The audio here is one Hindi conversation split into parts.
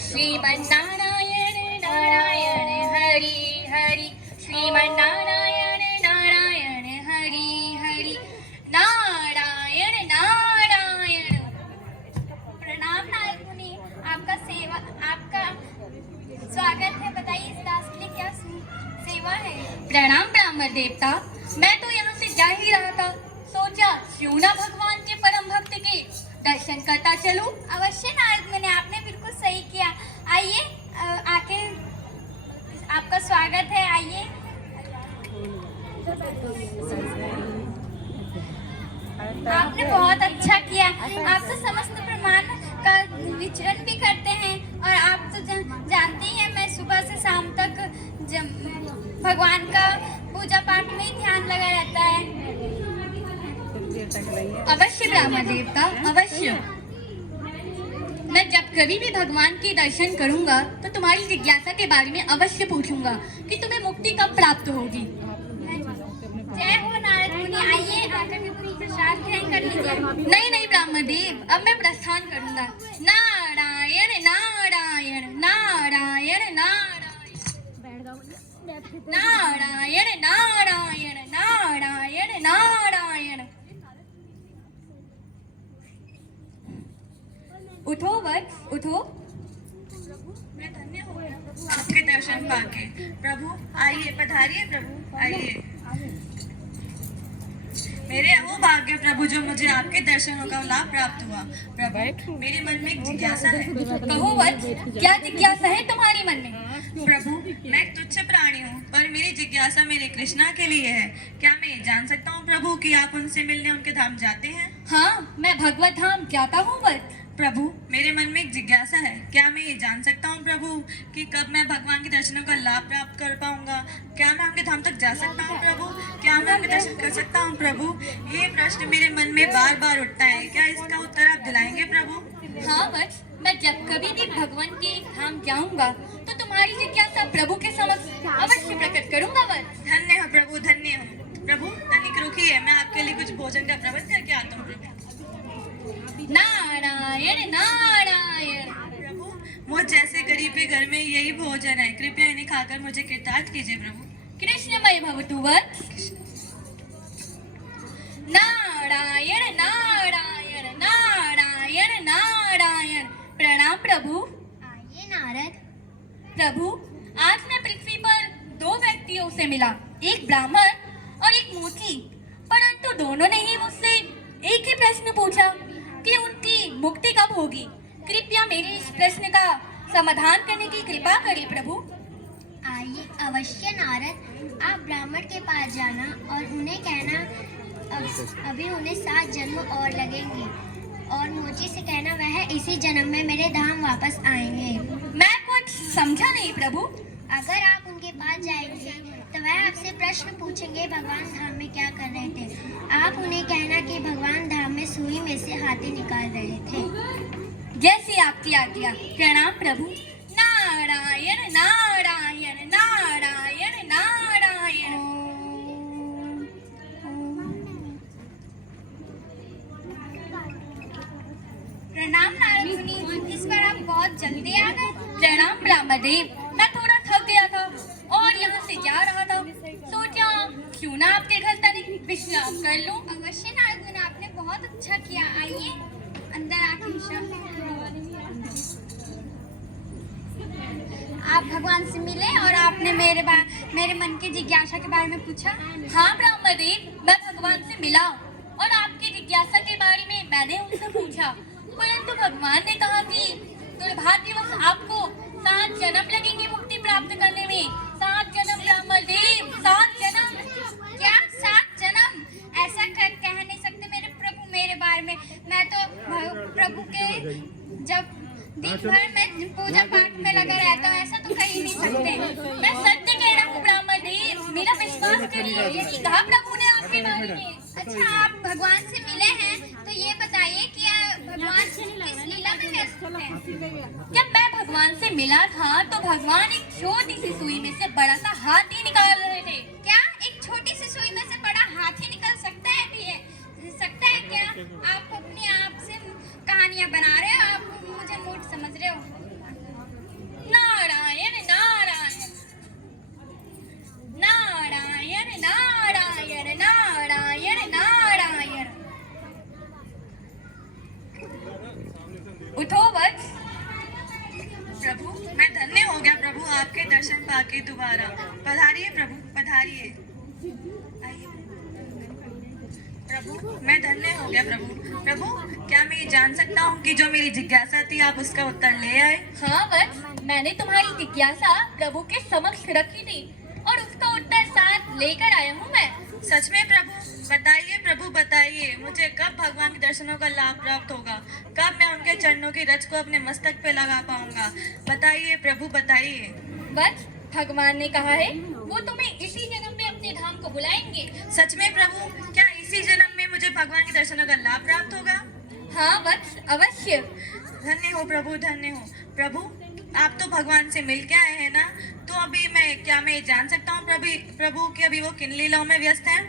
श्रीमन्नारायण नारायण हरि हरि, श्रीमन्नारायण नारायण हरि हरि, नारायण नारायण। प्रणाम नायक मुनि, आपका स्वागत है। बताइए इस दास के लिए क्या सेवा है? प्रणाम ब्राह्मण देवता, मैं तो यहाँ से जा ही रहा था, सोचा क्यों ना भगवान के परम भक्त के दर्शन करता चलूं। अवश्य नारद मुनि, आपने बिल्कुल सही किया। आइए, आके आपका स्वागत है, आइए। आपने बहुत अच्छा किया। आप तो समस्त प्रमाण का विचरण भी करते हैं और आप तो जानते ही हैं, मैं सुबह से शाम तक भगवान का पूजा पाठ में ही ध्यान लगा रहता है। अवश्य ब्राह्मण देवता, अवश्य। मैं जब कभी भी भगवान के दर्शन करूंगा तो तुम्हारी जिज्ञासा के बारे में अवश्य पूछूंगा कि तुम्हें मुक्ति कब प्राप्त होगी। जय हो नारद मुनि, आइए आकर के प्रसाद ग्रहण कर लीजिए। नहीं ब्राह्मण देव, अब मैं प्रस्थान करूंगा। नारायण नारायण नारायण नारायण, नारायण नारायण नारायण नारायण। उठो वत्स, उठो। मैं धन्य हो गया आपके दर्शन पाके। प्रभु आइए, पधारिए प्रभु, आइए। मेरे अहो भाग्य प्रभु, जो मुझे आपके दर्शनों का लाभ प्राप्त हुआ। प्रभु मेरे मन में एक जिज्ञासा है। कहो वत्स, क्या जिज्ञासा है तुम्हारे मन में? प्रभु मैं एक तुच्छ प्राणी हूँ, पर मेरी जिज्ञासा मेरे कृष्णा के लिए है। क्या मैं ये जान सकता हूँ प्रभु कि आप उनसे मिलने उनके धाम जाते हैं? हाँ, मैं भगवत धाम जाता हूँ वत्स। प्रभु मेरे मन में एक जिज्ञासा है। क्या मैं ये जान सकता हूँ प्रभु कि कब मैं भगवान के दर्शनों का लाभ प्राप्त कर पाऊंगा? क्या मैं उनके धाम तक जा सकता हूँ प्रभु? क्या मैं उनके दर्शन कर सकता हूँ प्रभु? ये प्रश्न मेरे मन में बार बार उठता है। क्या इसका उत्तर आप दिलाएंगे प्रभु? हाँ वत्स, मैं जब कभी भी भगवान के धाम जाऊंगा तो तुम्हारी जिज्ञासा प्रभु के समक्ष अवश्य प्रकट करूंगा वत्स। धन्य हो प्रभु, धन्य हो। प्रभु तनिक रुकिए, मैं आपके लिए कुछ भोजन का प्रबंध करके आता हूँ प्रभु। नारायण नारायण। प्रभु मुझ जैसे गरीब के घर में यही भोजन है, कृपया इन्हें खाकर मुझे कृतार्थ कीजिए प्रभु। कृष्णमय भवतु वत्स। नारायण नारायण नारायण नारायण। प्रणाम प्रभु। आइए नारद। प्रभु आज मैं पृथ्वी पर दो व्यक्तियों से मिला, एक ब्राह्मण और एक मोची, परंतु दोनों ने ही मुझसे एक ही प्रश्न पूछा कि उनकी मुक्ति कब होगी। कृपया मेरे इस प्रश्न का समाधान करने की कृपा करें प्रभु। आइए अवश्य नारद, आप ब्राह्मण के पास जाना और उन्हें कहना अभी उन्हें 7 जन्म और लगेंगे, और मोची से कहना वह इसी जन्म में मेरे धाम वापस आएंगे। मैं कुछ समझा नहीं प्रभु। अगर आप उनके पास जाएंगे तो वह आपसे प्रश्न पूछेंगे भगवान धाम में क्या कर रहे थे। आप उन्हें कहना कि भगवान धाम में सुई में से हाथी निकाल रहे थे। जैसी आपकी आज्ञा। प्रणाम प्रभु। नारायण नारायण नारायण नारायण। प्रणाम नारद मुनि, इस बार आप बहुत जल्दी आ गए। प्रणाम ब्रह्मदेव, मैं थोड़ा थक गया था और यहाँ से जा रहा था, सोचा क्यों ना आपके घर तनिक विश्राम कर लूं। अवश्य नारद मुनि, आपने बहुत अच्छा किया। आइए अंदर आके विश्राम करें। आप भगवान से मिले और आपने मेरे मन की जिज्ञासा के बारे में पूछा। हाँ ब्रह्मदेव, मैं भगवान से मिला और आपकी जिज्ञासा के बारे में मैंने उनसे पूछा, परंतु भगवान ने कहा कि दुर्भाग्यवश आपको 7 जन्म लगेंगे मुक्ति प्राप्त करने में। 7 जन्म ब्रह्मदेव, 7 जन्म। क्या 7 जन्म? ऐसा कह नहीं सकते मेरे प्रभु मेरे बारे में। मैं तो प्रभु के जब दिन भर में पूजा पाठ में लगा रहता हूँ, ऐसा तो कह ही नहीं सकते। मैं सत्य कह रहा हूँ ब्रह्मदेव, मेरा विश्वास करिए, यही कहा प्रभु ने आपके बारे में। अच्छा, आप भगवान से मिले हैं तो ये बताइए कि भगवान किस लीला में व्यस्त हैं? जब मैं भगवान से मिला था तो भगवान एक छोटी सी सुई में से बड़ा सा हाथी निकाल रहे थे। क्या एक छोटी सी सुई में से बड़ा हाथी निकल सकता है भी है? सकता है क्या? आप अपने आप से कहानियां बना रहे हो, आप मुझे मूर्ख समझ रहे हो? नारायण नारायण नारायण नारायण नारायण नारायण। उठो वत्स। प्रभु मैं धन्य हो गया प्रभु आपके दर्शन पाके दोबारा। पधारिए प्रभु पधारिए। आइए प्रभु मैं धन्य हो गया प्रभु। प्रभु क्या मैं ये जान सकता हूँ कि जो मेरी जिज्ञासा थी आप उसका उत्तर ले आए? हाँ वत्स, मैंने तुम्हारी जिज्ञासा प्रभु के समक्ष रखी थी और उसका उत्तर साथ लेकर आया हूँ मैं। सच में प्रभु? बताइए प्रभु बताइए, मुझे कब भगवान के दर्शनों का लाभ प्राप्त होगा? कब मैं उनके चरणों की रज को अपने मस्तक पे लगा पाऊंगा? बताइए प्रभु बताइए। वत्स, भगवान ने कहा है वो तुम्हें इसी जन्म में अपने धाम को बुलाएंगे। सच में प्रभु? क्या इसी जन्म में मुझे भगवान के दर्शनों का लाभ प्राप्त होगा? हाँ वत्स, अवश्य। धन्य हो प्रभु धन्य हो। प्रभु आप तो भगवान से मिल के आए हैं ना, तो अभी मैं ये जान सकता हूँ प्रभु कि अभी वो किन लीलाओं में व्यस्त हैं?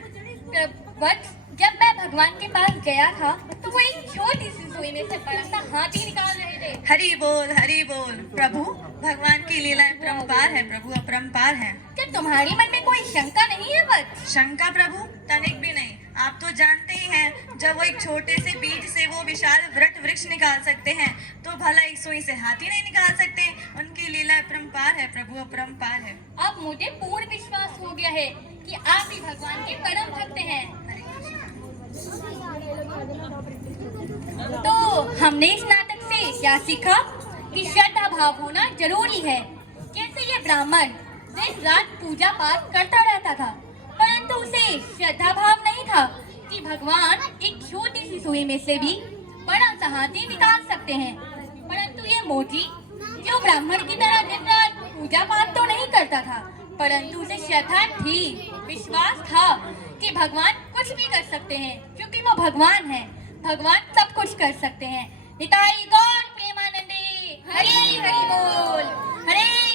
वत्स, जब मैं भगवान के पास गया था तो वो एक छोटी सी सुई में से बड़ा सा हाथी निकाल रहे थे। हरि बोल प्रभु। भगवान की लीलाएं अपरंपार है प्रभु, अपरंपार है। क्या तुम्हारे मन में कोई शंका नहीं है वत्स? शंका प्रभु? तनिक भी नहीं। आप तो जानते ही हैं जब वो एक छोटे से बीज से वो विशाल वृक्ष निकाल सकते हैं तो भला एक सुई से हाथी नहीं निकाल सकते। उनकी लीला अपरंपार है प्रभु, अपरंपार है। अब मुझे पूर्ण विश्वास हो गया है कि आप ही भगवान के परम भक्त हैं। तो हमने इस नाटक से क्या सीखा? कि श्रद्धा भाव होना जरूरी है। जैसे ये ब्राह्मण दिन रात पूजा पाठ करता रहता था, परंतु उसे श्रद्धा भाव नहीं था कि भगवान एक छोटी सी सुई में से भी बड़ा सा हाथी निकाल सकते हैं। परंतु ये मोची जो ब्राह्मण की तरह दिन रात पूजा पाठ तो नहीं करता था, परंतु उसे श्रद्धा थी, विश्वास था कि भगवान कुछ भी कर सकते हैं, क्योंकि वो भगवान है। भगवान सब कुछ कर सकते हैं। निताई गौर प्रेमानंदे। हरि हरि बोल। हरे